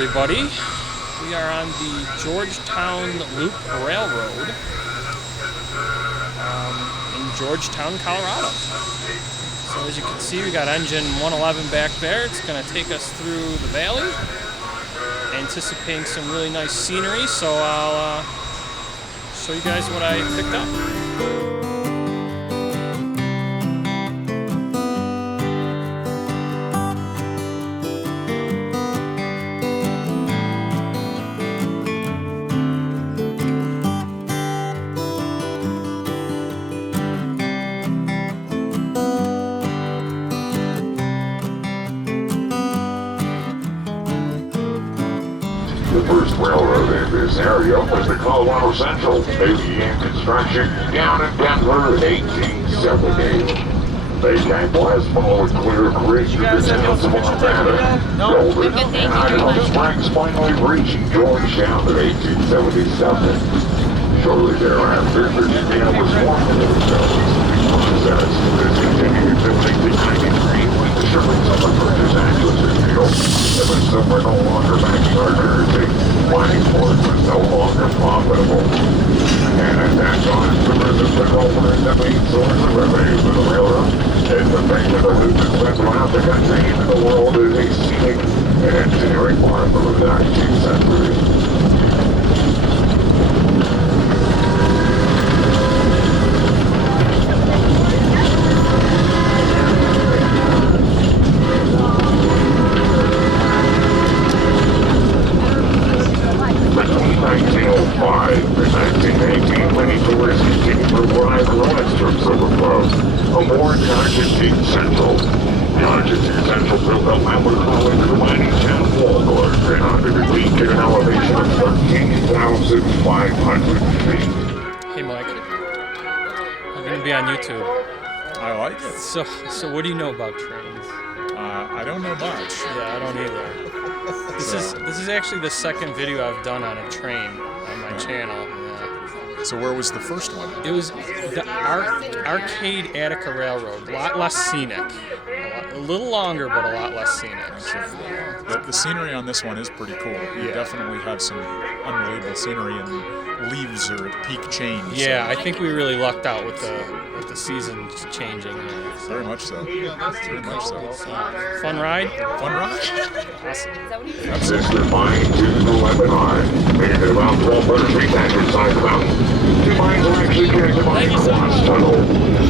everybody. We are on the Georgetown Loop Railroad in Georgetown, Colorado. So as you can see, we got engine 111 back there. It's going to take us through the valley, anticipating some really nice scenery. So I'll show you guys what I picked up. The first railroad in this area was the Colorado Central, began construction down in Denver in 1870. They came west following Clear Creek to the towns of Urbana, Golden, and Idaho Springs, finally reaching Georgetown in 1877. Shortly thereafter, Virginia was formed in the process. This continued until 1893 when the Sherman Summer Purchase Act was repealed. It was somewhere no longer backing our currency. Mining for it was no longer profitable. And at that time, tourism took over as the main source of revenue for the railroad. And the fame of the loop has spread throughout the country and the world as a scenic and engineering marvel of the 19th century. Aboard Georgetown Central. Georgetown Central built up Mount College for mining town Walmart and under the peak at an elevation of 13,500 feet. Hey Mike, I'm going to be on YouTube. I like it. So what do you know about trains? I don't know much. Yeah, I don't either. This is actually the second video I've done on a train on my channel. So where was the first one? It was the Arcade Attica Railroad. A lot less scenic. A little longer, but a lot less scenic. The scenery on this one is pretty cool. You definitely have some unbelievable scenery, and leaves are at peak change. Yeah, I think we really lucked out with the seasons changing. Very much so. Very much so. Fun ride? Fun ride? Awesome. This is mine to the Lebanon. Made it about 1,200 feet back inside the mountain. Two mines are actually connected by a cross tunnel.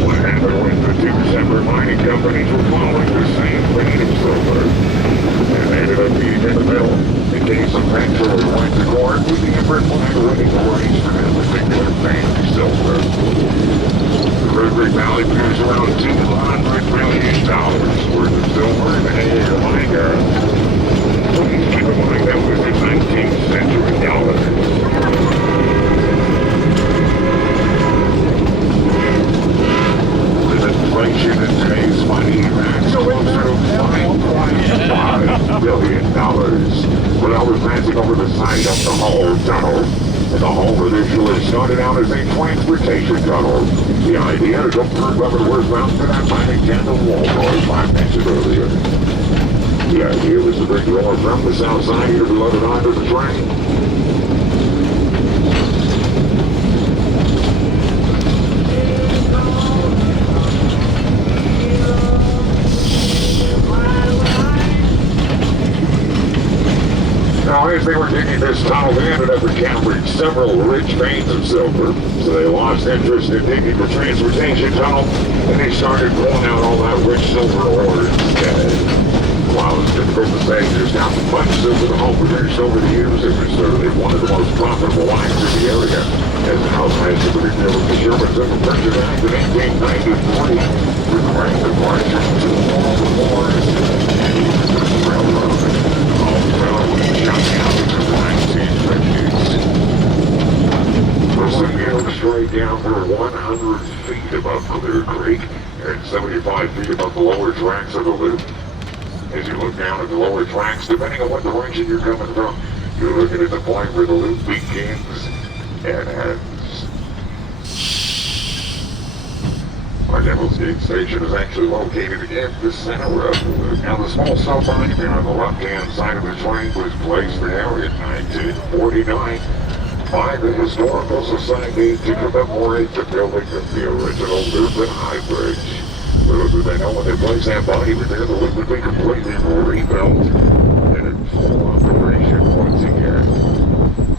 What happened when the two separate mining companies were following the same vein of silver? And they ended up being in the middle. In case of petrol, we went to court with the Emperor flag running the race for that particular vein of silver. The River Valley produced around $200 million worth of silver in the age of mining era. Please keep in mind that was in 19th century dollars. With inflation in today's money, that's closer to $5.5 billion. Rail was passing over the side of the Hull Tunnel. And the Hull initially started out as a transportation tunnel. The idea to go through Leavenworth Mountain to that mining camp of Walmart I mentioned earlier. The idea was to bring ore from the south side here to be loaded onto the train. Now, as they were digging this tunnel, they ended up encountering several rich veins of silver. So they lost interest in digging the transportation tunnel, and they started pulling out all that rich silver ore instead. While it's difficult to say just how much silver the Hull produced over the years, it was certainly one of the most profitable mines in the area. As the House passed the repeal of the Sherman Summer Purchase Act in 1893, requiring the marching to all the wars and even the railroad. All the railroad shut down because the 1950s. Listen, you know, straight down for 100 feet above Clear Creek and 75 feet above the lower tracks of the loop. As you look down at the lower tracks, depending on what direction you're coming from, you're looking at the point where the loop begins and ends. Our Devilsgate station is actually located in the center of Wood. Now, the small submarine there on the left-hand side of the train was placed there in 1949 by the Historical Society to commemorate the building of the original Loop and High Bridge. Little did they know when they placed that monument there, the loop would be completely rebuilt and in full operation once again.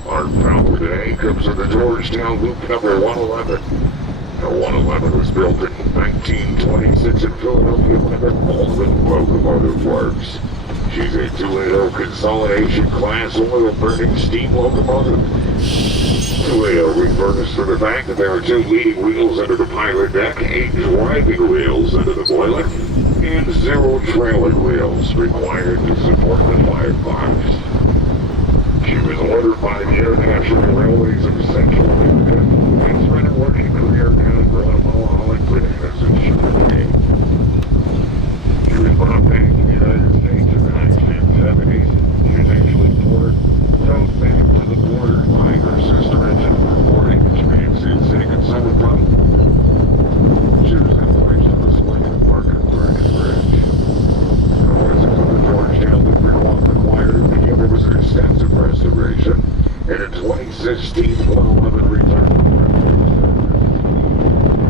Our power today comes from the Georgetown Loop number 111. The 111 was built in 1926 in Philadelphia by the Locomotive Works. She's a 280 consolidation class oil-burning steam locomotive. 280 refers to the fact that there are 2 leading wheels under the pilot deck, 8 driving wheels under the boiler, and 0 trailing wheels required to support the firebox. She was ordered by the International Railways of Central America and spent her working career down in Guatemala hauling bananas and sugarcane. She was brought back to the United States in the 1970s. She was actually towed back to the border by her sister engine for boarding, which means insane and summer problem. She was then placed on the selected market for an bridge. The residents of the Georgetown Loop required it, and there was an extensive restoration, and in 2016, 111 returned to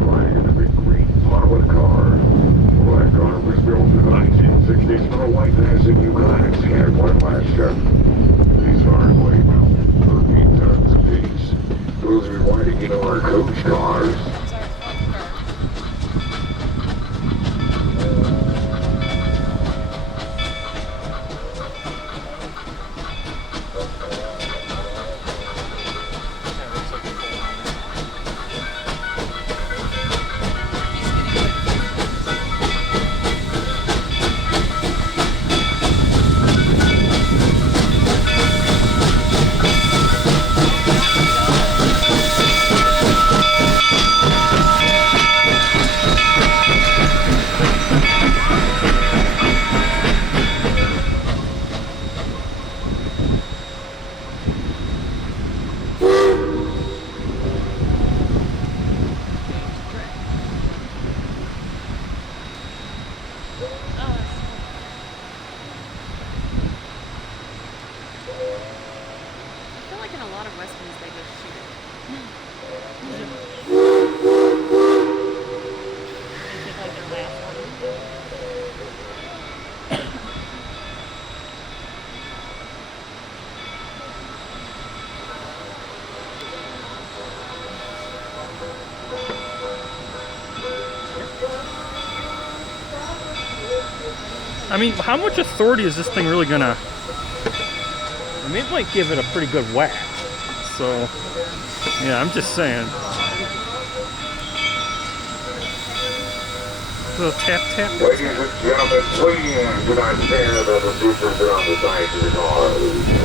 riding in a big green pilot car. The black car was built in the 1960s for a white passing Yukon and Seattle, Alaska. These cars weigh about 13 tons apiece. Those are riding in our coach cars. I mean, how much authority is this thing really gonna... I mean, it might give it a pretty good whack. So, yeah, I'm just saying. Little tap tap. Ladies and gentlemen, please do not stand on the supers on the sides of the cars.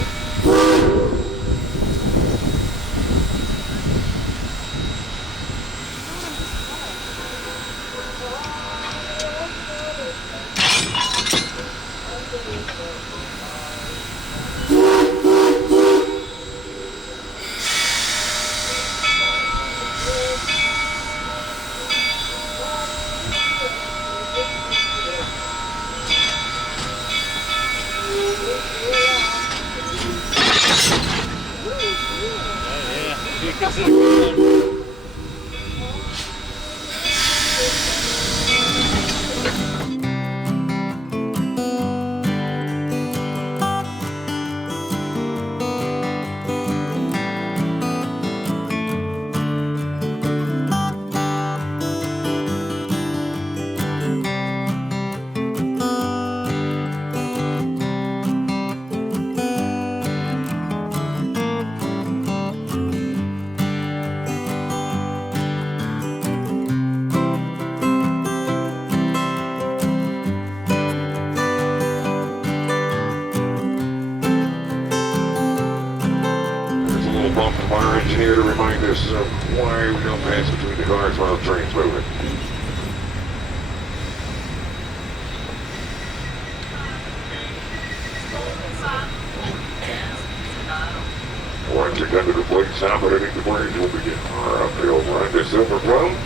Our engineer to remind us of why we don't pass between the cars while the train's moving. Once you come to the plate stop underneath the bridge, we'll begin our uphill run to Silver Plum.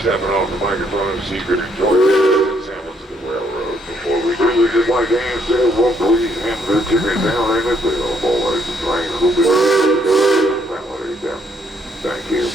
stepping off the microphone of Secret and Georgetown samples of the railroad. Before we do, just like Dan said, we'll please hand the ticket down in the bill, boys. The train will be that way down. Thank you.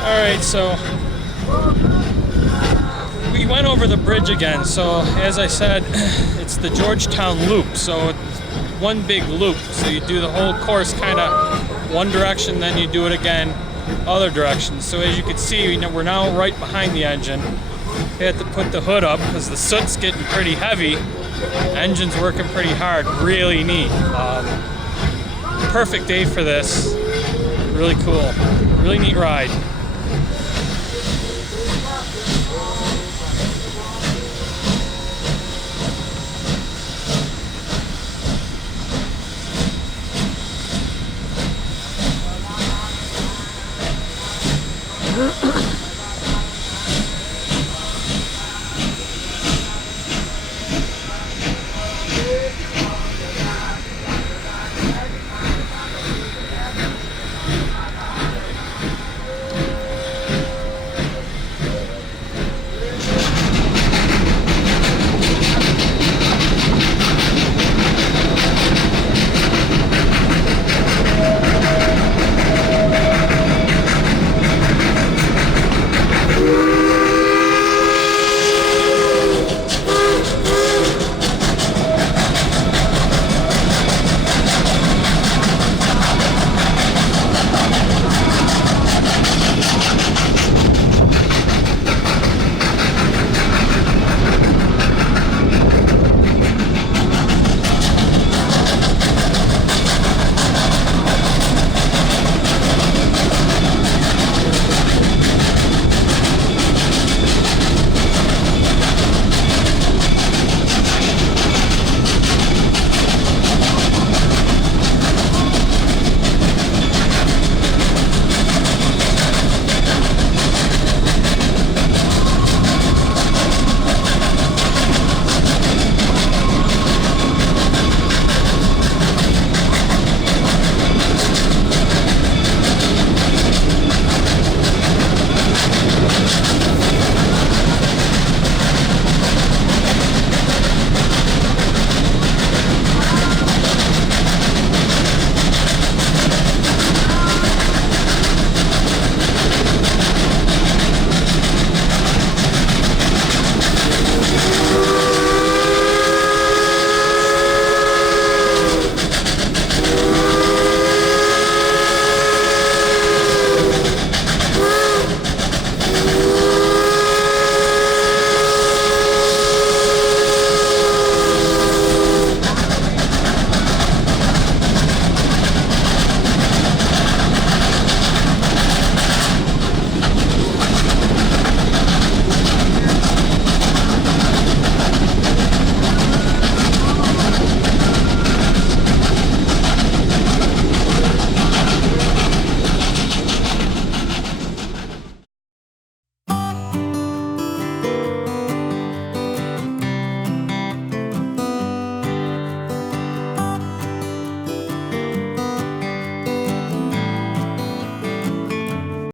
Alright, so we went over the bridge again. So as I said, it's the Georgetown Loop, so it's one big loop. So you do the whole course kind of one direction, then you do it again other direction. So as you can see, we're now right behind the engine. We had to put the hood up because the soot's getting pretty heavy. Engine's working pretty hard. Really neat. Perfect day for this. Really cool. Really neat ride.